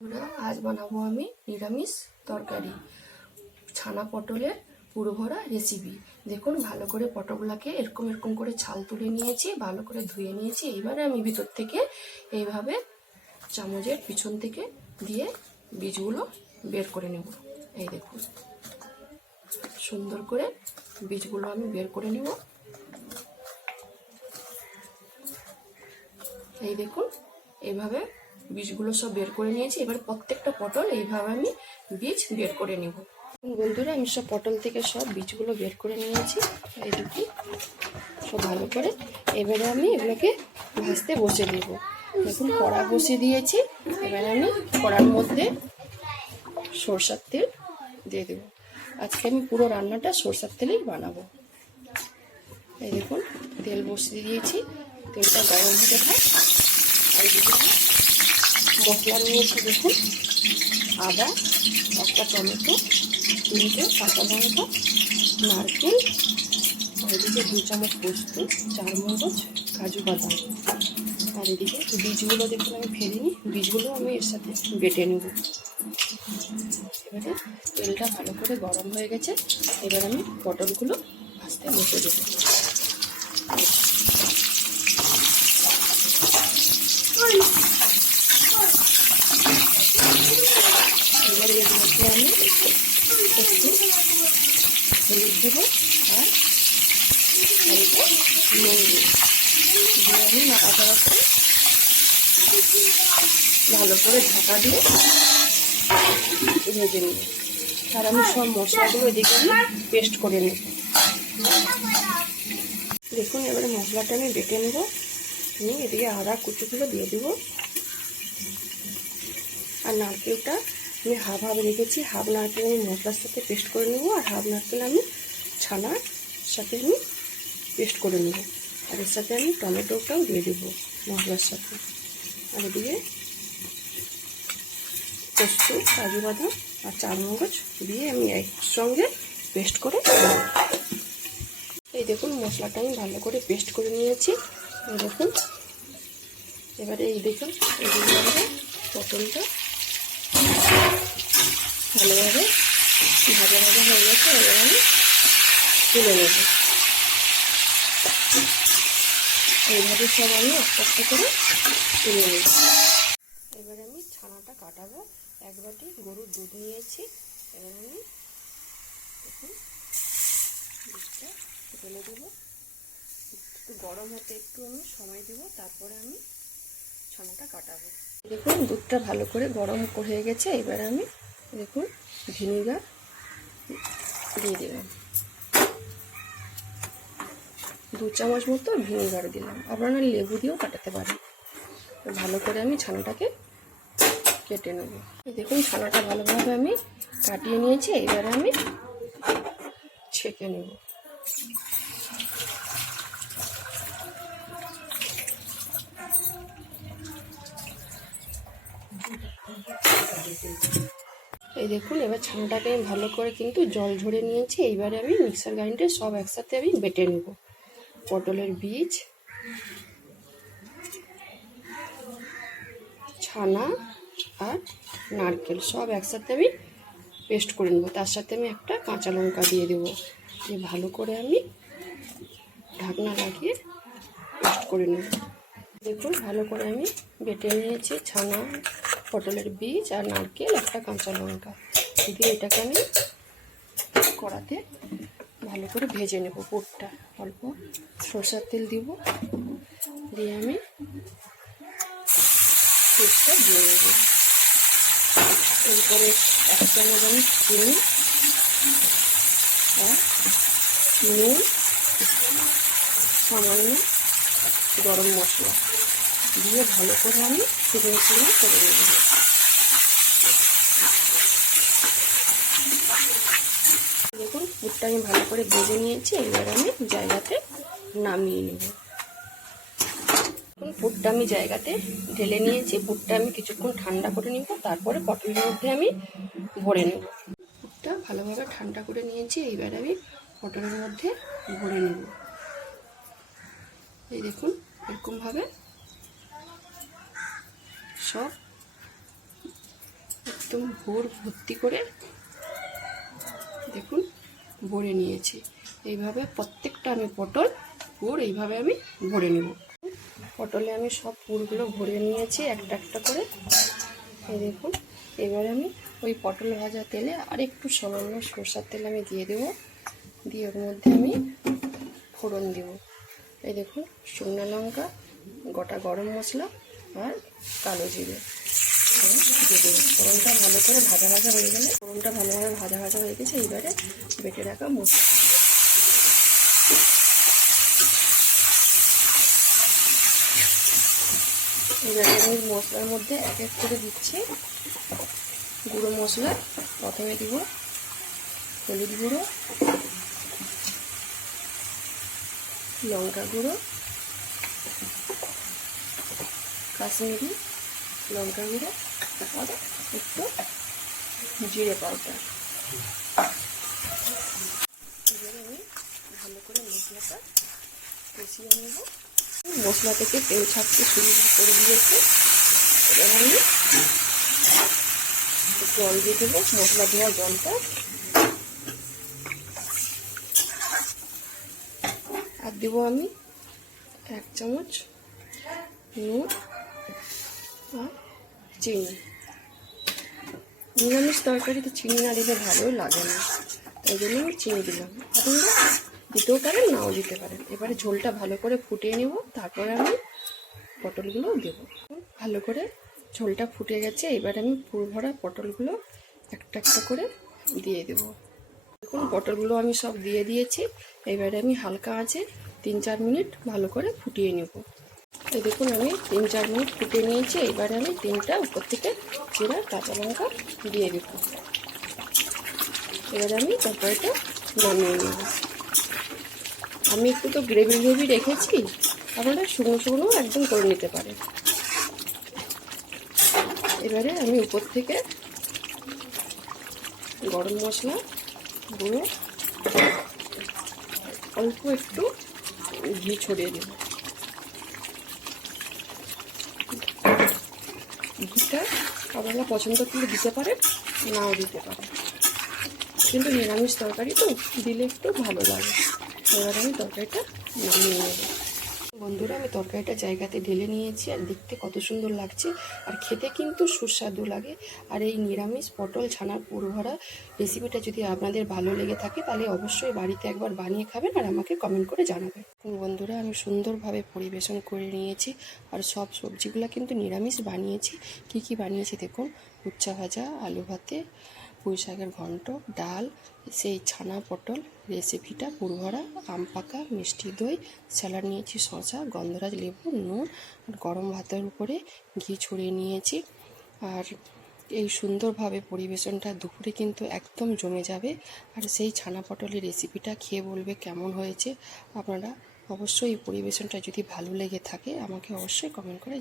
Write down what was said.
आज बनाबो आमी निरामिष तरकारी छाना पटलेर पुरो भरा रेसिपि। देखुन भालो करे पटलगुलोके एरकम एरकम करे छाल तुले निয়েছি, भालो करे धुए निয়েছি। एबारे आमी ভিতর থেকে এইভাবে চামচের পিছন থেকে দিয়ে বীজগুলো বের করে নেব। এই দেখুন সুন্দর করে বীজগুলো আমি বের করে নেব। এই দেখুন এইভাবে বীজগুলো সব বের করে নিয়েছি। এবার প্রত্যেকটা পটল এইভাবে আমি বীজ বের করে নেব। বন্ধুরা আমি সব পটল থেকে সব বীজগুলো বের করে নিয়েছি। এই দেখুন সব ভালো করে এবারে আমি এগুলোকে ভাজতে বসে দেব। দেখুন কড়া বসিয়ে দিয়েছি। এবারে আমি কড়ার মধ্যে সরষের তেল দিয়ে দেব। আজকে আমি পুরো রান্নাটা সরষের তেলেই বানাবো। এই দেখুন তেল বসিয়ে দিয়েছি, তেলটা গরম হতে থাক। আর এদিকে মশলা নিয়েছি দেখুন আদা, একটা টমেটো, 3টে কাঁচা লঙ্কা, নারকেল, আর এদিকে 2 চামচ পোস্ত, 4 মগজ, কাজু বাদাম। আর এদিকে বীজগুলো দেখুন আমি ফেলিনি, বীজগুলো আমি এর সাথে বেটে নেব। এবারে তেলটা ভালো করে গরম হয়ে গেছে। এবার আমি পটলগুলো ভাজতে বসে দেবো। এবার এর মধ্যে আমি একটু হলুদ দেবো আর হালকা নুন দেবো, দিয়ে আমি নাড়াচাড়া করে ভালো করে ঢাকা দিয়ে ভেজে নেব। আর আমি সব মশলাগুলো এদিকে আমি পেস্ট করে নেব। দেখুন এবারে মশলাটা আমি বেটে নেব। আমি এদিকে আদা কুচিগুলো দিয়ে দেবো। আর নারকেলটা আমি হাফ রেখেছি, হাফ নারকেল আমি মশলার সাথে পেস্ট করে নেব, আর হাফ নারকেল আমি ছানার সাথে আমি পেস্ট করে নেব। আর এর সাথে আমি টমেটোটাও দিয়ে দেবো মশলার সাথে। আর এদিকে পোস্ত, কাজু বাদাম আর 4 মগজ দিয়ে আমি একসঙ্গে পেস্ট করে নেব। এই দেখুন মশলাটা আমি ভালো করে পেস্ট করে নিয়েছি। এই দেখুন এবারে এই দেখুন এইভাবে পটলটা ভালোভাবে ভাজা ভাজা হয়ে গেছে। এবার আমি তুলে নেব। এইভাবে সব আমি একটা একটা করে তুলে নেব। এবারে আমি ছানাটা কাটাবো। 1 বাটি গরুর দুধ নিয়েছি। এবার আমি দেখুন দুধটা ঢেলে দেবো। একটু গরম হতে একটু আমি সময় দেবো, তারপরে আমি ছানাটা কাটাবো। দেখুন দুধটা ভালো করে গরম হয়ে গেছে। এবারে আমি দেখুন ভিনিগার দিয়ে দিলাম, 2 চামচ মতো ভিনিগার দিলাম। আপনারা লেবু দিয়েও কাটাতে পারেন। ভালো করে আমি ছানাটাকে কেটে নেব। দেখুন ছানাটা ভালোভাবে আমি কাটিয়ে নিয়েছি। এবারে আমি ছেঁকে নেব। এই দেখুন এবার ছানাটাকে আমি ভালো করে কিন্তু জল ঝরে নিয়েছি। এইবারে আমি মিক্সার গ্রাইন্ডারে সব একসাথে আমি বেটে নেব। পটলের বীজ, ছানা আর নারকেল সব একসাথে আমি পেস্ট করে নেব। তার সাথে আমি একটা কাঁচা লঙ্কা দিয়ে দেবো। দিয়ে ভালো করে আমি ঢাকনা লাগিয়ে পেস্ট করে নেব। দেখুন ভালো করে আমি বেটে নিয়েছি ছানা, পটলের বীজ আর নারকেল, একটা কাঁচা লঙ্কা দিয়ে এটাকে আমি কড়াতে ভালো করে ভেজে নেব। পুরটা অল্প সরষের তেল দিব, দিয়ে আমি পেস্টটা দিয়ে নেব। এরপরে 1 চামচ আমি চিনি আর নুন, সামান্য গরম মশলা দিয়ে ভালো করে আমি শুকনো শুকনো করে নেব। দেখুন পুরটা আমি ভালো করে ভেজে নিয়েছি। এবার আমি জায়গাতে নামিয়ে নেব। পুরটা আমি জায়গাতে ঢেলে নিয়েছি। পুরটা আমি কিছুক্ষণ ঠান্ডা করে নিব, তারপরে পটলের মধ্যে আমি ভরে নেব। পুরটা ভালোভাবে ঠান্ডা করে নিয়েছি। এইবার আমি পটলের মধ্যে ভরে নেব। এই দেখুন এরকমভাবে সব একদম ভর্তি করে দেখুন ভরে নিয়েছি। এইভাবে প্রত্যেকটা আমি পটল এইভাবে আমি ভরে নেব। পটলে আমি সব পুরগুলো ভরে নিয়েছি একটা একটা করে। এই দেখুন, এবারে আমি ওই পটল ভাজা তেলে আর একটু সামান্য সরষের তেল আমি দিয়ে দেবো, দিয়ে ওর মধ্যে আমি ফোড়ন দেব। এই দেখুন, শুকনো লঙ্কা, গোটা গরম মশলা আর কালো জিরে দিয়ে দেবো। ফোড়নটা ভালো করে ভাজা ভাজা হয়ে গেলে, ফোড়নটা ভালোভাবে ভাজা ভাজা হয়ে গেছে, এইবারে বেটে রাখা মশলা এবারে আমি মশলার মধ্যে এক এক করে দিচ্ছি। গুঁড়ো মশলা প্রথমে দিব হলুদ গুঁড়ো, লঙ্কা গুঁড়ো, কাশ্মীরি লঙ্কা গুঁড়ো আর একটু জিরে পাউডার। এবারে আমি ভালো করে মশলাটা কষিয়ে নেব। মশলা থেকে তেল ছাড়তে শুরু করে দিয়েছে। এবার আমি জল দিয়ে দেবো, মশলা দেওয়া জলটা। আর দেবো আমি 1 চামচ নুন আর চিনি। নিরামিষ তরকারিতে চিনি না দিলে ভালোই লাগে না, ওই জন্য আমি চিনি দিলাম। আপনারা দিতেও পারেন, নাও দিতে পারেন। এবারে ঝোলটা ভালো করে ফুটিয়ে নেব, তারপরে আমি পটলগুলো দেবো। ভালো করে ঝোলটা ফুটে গেছে, এবার আমি পুরো ভরা পটলগুলো একটা একটা করে দিয়ে দেবো। দেখুন, পটলগুলো আমি সব দিয়ে দিয়েছি। এবারে আমি হালকা আঁচে 3-4 মিনিট ভালো করে ফুটিয়ে নেব। এই দেখুন, আমি 3-4 মিনিট ফুটিয়ে নিয়েছি। এবারে আমি 3টা উপর থেকে চেরা কাঁচা লঙ্কা দিয়ে দেবো। এবারে আমি তরকারিটা নামিয়ে নেব। আমি একটু তো গ্রেভি রেখেছি, আপনারা শুকনো শুকনো একদম করে নিতে পারেন। এবারে আমি উপর থেকে গরম মশলা গুঁড়ো অল্প একটু ঘি ছড়িয়ে দেব। ঘিটা আপনারা পছন্দ করলে দিতে পারেন, নাও দিতে পারেন, কিন্তু নিরামিষ তরকারি তো দিলে একটু ভালো লাগে। এবার আমি তরকারিটা নামিয়ে নেব। বন্ধুরা, আমি তরকারিটা জায়গাতে ঢেলে নিয়েছি, আর দেখতে কত সুন্দর লাগছে, আর খেতে কিন্তু সুস্বাদু লাগে। আর এই নিরামিষ পটল ছানার পুরভরা রেসিপিটা যদি আপনাদের ভালো লেগে থাকে, তাহলে অবশ্যই বাড়িতে একবার বানিয়ে খাবেন আর আমাকে কমেন্ট করে জানাবেন। বন্ধুরা, আমি সুন্দরভাবে পরিবেশন করে নিয়েছি, আর সব সবজিগুলো কিন্তু নিরামিষ বানিয়েছি। কি কি বানিয়েছি দেখুন: উচ্চা ভাজা, আলু ভাতে, পুঁই শাকের ঘন্ট, ডাল, সেই ছানা পটল রেসিপিটা পুরভরা, আম পাকা, মিষ্টি দই, স্যালাড নিয়েছি, শসা, গন্ধরাজ লেবু, নুন, আর গরম ভাতের উপরে ঘি ছড়িয়ে নিয়েছি। আর এই সুন্দরভাবে পরিবেশনটা দুপুরে কিন্তু একদম জমে যাবে। আর সেই ছানা পটলের রেসিপিটা খেয়ে বলবে কেমন হয়েছে। আপনারা অবশ্যই এই পরিবেশনটা যদি ভালো লেগে থাকে, আমাকে অবশ্যই কমেন্ট করে